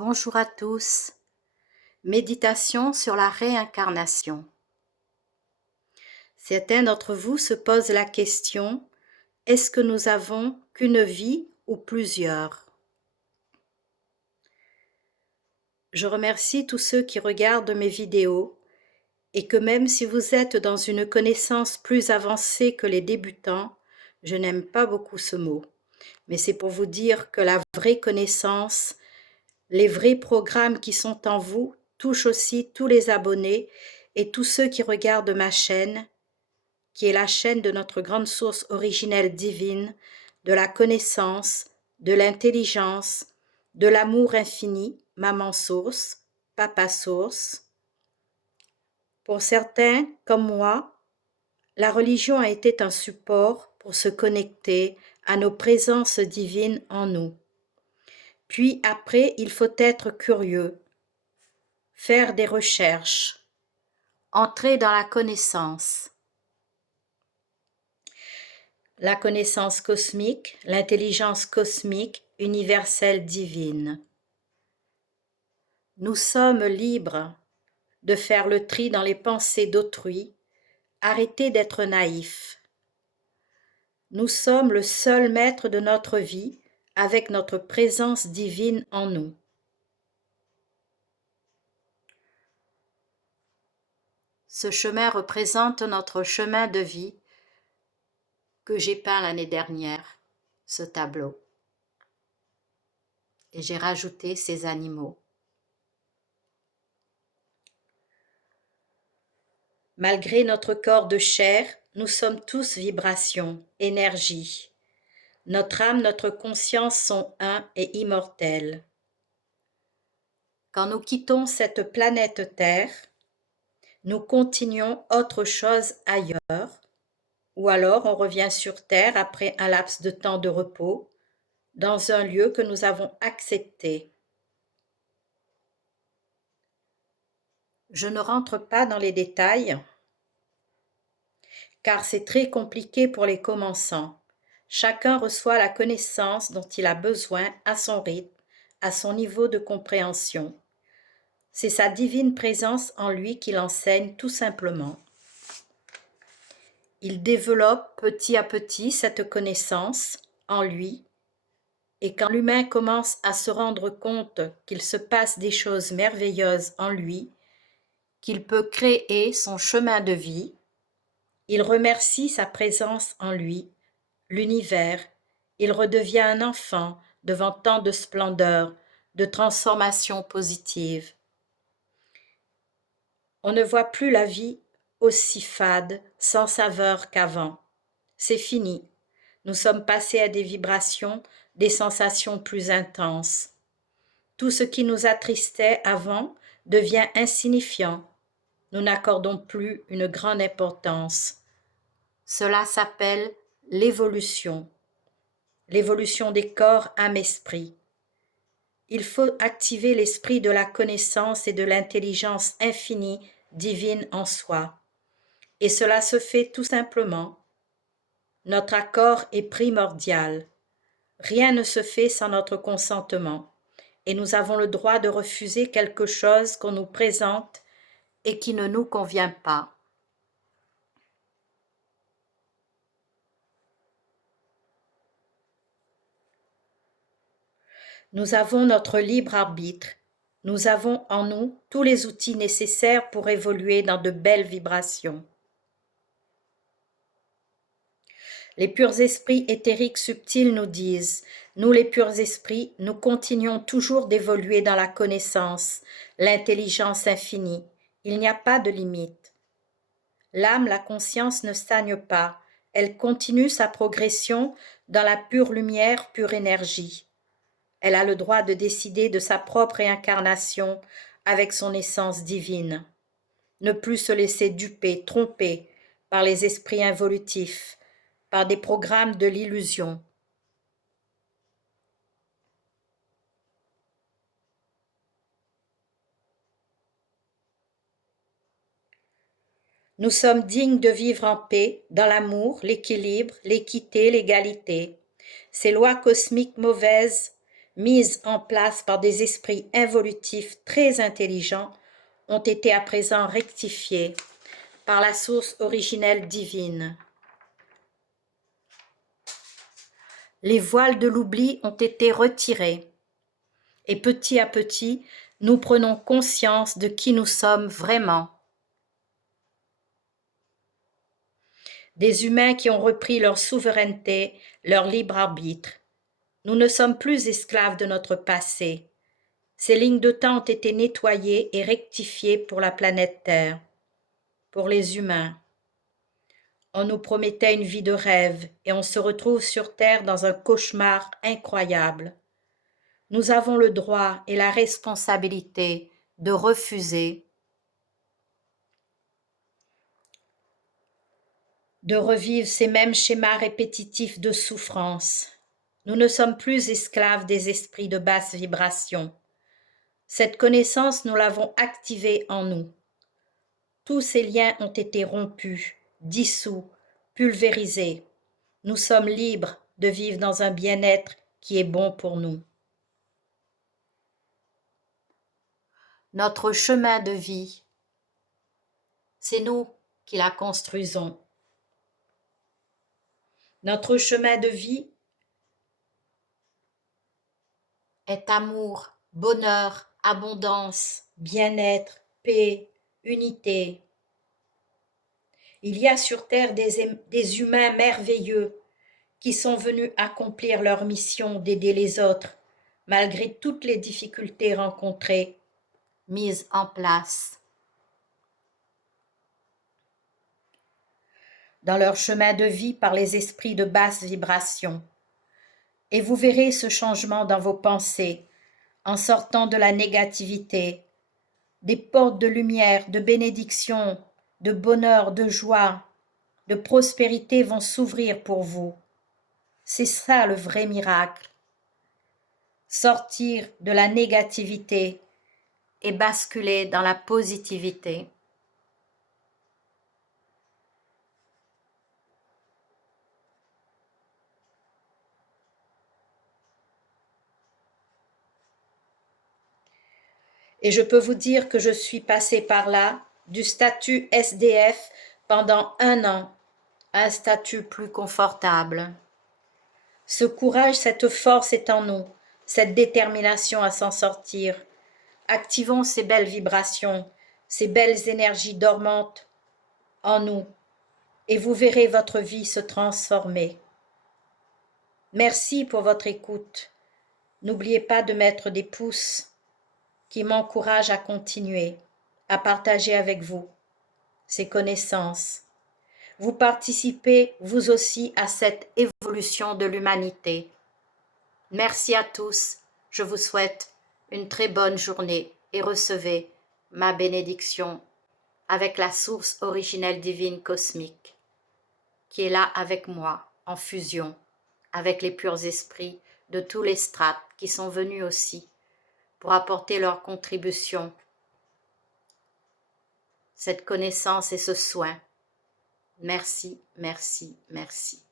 Bonjour à tous. Méditation sur la réincarnation. Certains d'entre vous se posent la question, est-ce que nous avons qu'une vie ou plusieurs? Je remercie tous ceux qui regardent mes vidéos et que même si vous êtes dans une connaissance plus avancée que les débutants, je n'aime pas beaucoup ce mot, mais c'est pour vous dire que la vraie connaissance, les vrais programmes qui sont en vous touchent aussi tous les abonnés et tous ceux qui regardent ma chaîne, qui est la chaîne de notre grande source originelle divine, de la connaissance, de l'intelligence, de l'amour infini, maman source, papa source. Pour certains, comme moi, la religion a été un support pour se connecter à nos présences divines en nous. Puis après, il faut être curieux, faire des recherches, entrer dans la connaissance. La connaissance cosmique, l'intelligence cosmique, universelle divine. Nous sommes libres de faire le tri dans les pensées d'autrui, arrêtez d'être naïfs. Nous sommes le seul maître de notre vie avec notre présence divine en nous. Ce chemin représente notre chemin de vie que j'ai peint l'année dernière, ce tableau. Et j'ai rajouté ces animaux. Malgré notre corps de chair, nous sommes tous vibrations, énergie. Notre âme, notre conscience sont un et immortels. Quand nous quittons cette planète Terre, nous continuons autre chose ailleurs, ou alors on revient sur Terre après un laps de temps de repos, dans un lieu que nous avons accepté. Je ne rentre pas dans les détails, car c'est très compliqué pour les commençants. Chacun reçoit la connaissance dont il a besoin à son rythme, à son niveau de compréhension. C'est sa divine présence en lui qui l'enseigne tout simplement. Il développe petit à petit cette connaissance en lui, et quand l'humain commence à se rendre compte qu'il se passe des choses merveilleuses en lui, qu'il peut créer son chemin de vie, il remercie sa présence en lui, l'univers, il redevient un enfant devant tant de splendeur, de transformation positive. On ne voit plus la vie aussi fade, sans saveur qu'avant. C'est fini. Nous sommes passés à des vibrations, des sensations plus intenses. Tout ce qui nous attristait avant devient insignifiant. Nous n'accordons plus une grande importance. Cela s'appelle l'évolution des corps, âme, esprit. Il faut activer l'esprit de la connaissance et de l'intelligence infinie, divine en soi. Et cela se fait tout simplement. Notre accord est primordial. Rien ne se fait sans notre consentement. Et nous avons le droit de refuser quelque chose qu'on nous présente et qui ne nous convient pas. Nous avons notre libre arbitre. Nous avons en nous tous les outils nécessaires pour évoluer dans de belles vibrations. Les purs esprits éthériques subtils nous disent, nous les purs esprits, nous continuons toujours d'évoluer dans la connaissance, l'intelligence infinie. Il n'y a pas de limite. L'âme, la conscience ne stagne pas, elle continue sa progression dans la pure lumière, pure énergie. Elle a le droit de décider de sa propre réincarnation avec son essence divine. Ne plus se laisser duper, tromper par les esprits involutifs, par des programmes de l'illusion. Nous sommes dignes de vivre en paix, dans l'amour, l'équilibre, l'équité, l'égalité. Ces lois cosmiques mauvaises mises en place par des esprits involutifs très intelligents, ont été à présent rectifiées par la source originelle divine. Les voiles de l'oubli ont été retirés et petit à petit, nous prenons conscience de qui nous sommes vraiment. Des humains qui ont repris leur souveraineté, leur libre arbitre. Nous ne sommes plus esclaves de notre passé. Ces lignes de temps ont été nettoyées et rectifiées pour la planète Terre, pour les humains. On nous promettait une vie de rêve et on se retrouve sur Terre dans un cauchemar incroyable. Nous avons le droit et la responsabilité de refuser, de revivre ces mêmes schémas répétitifs de souffrance. Nous ne sommes plus esclaves des esprits de basse vibration. Cette connaissance, nous l'avons activée en nous. Tous ces liens ont été rompus, dissous, pulvérisés. Nous sommes libres de vivre dans un bien-être qui est bon pour nous. Notre chemin de vie, c'est nous qui la construisons. Notre chemin de vie est amour, bonheur, abondance, bien-être, paix, unité. Il y a sur Terre des humains merveilleux qui sont venus accomplir leur mission d'aider les autres, malgré toutes les difficultés rencontrées, mises en place. Dans leur chemin de vie par les esprits de basse vibration. Et vous verrez ce changement dans vos pensées, en sortant de la négativité. Des portes de lumière, de bénédiction, de bonheur, de joie, de prospérité vont s'ouvrir pour vous. C'est ça le vrai miracle. Sortir de la négativité et basculer dans la positivité. Et je peux vous dire que je suis passée par là, du statut SDF pendant 1 an, à un statut plus confortable. Ce courage, cette force est en nous, cette détermination à s'en sortir. Activons ces belles vibrations, ces belles énergies dormantes en nous, et vous verrez votre vie se transformer. Merci pour votre écoute. N'oubliez pas de mettre des pouces qui m'encouragent à continuer, à partager avec vous ces connaissances. Vous participez, vous aussi, à cette évolution de l'humanité. Merci à tous. Je vous souhaite une très bonne journée et recevez ma bénédiction avec la source originelle divine cosmique qui est là avec moi en fusion avec les purs esprits de tous les strates qui sont venus aussi pour apporter leur contribution, cette connaissance et ce soin. Merci, merci, merci.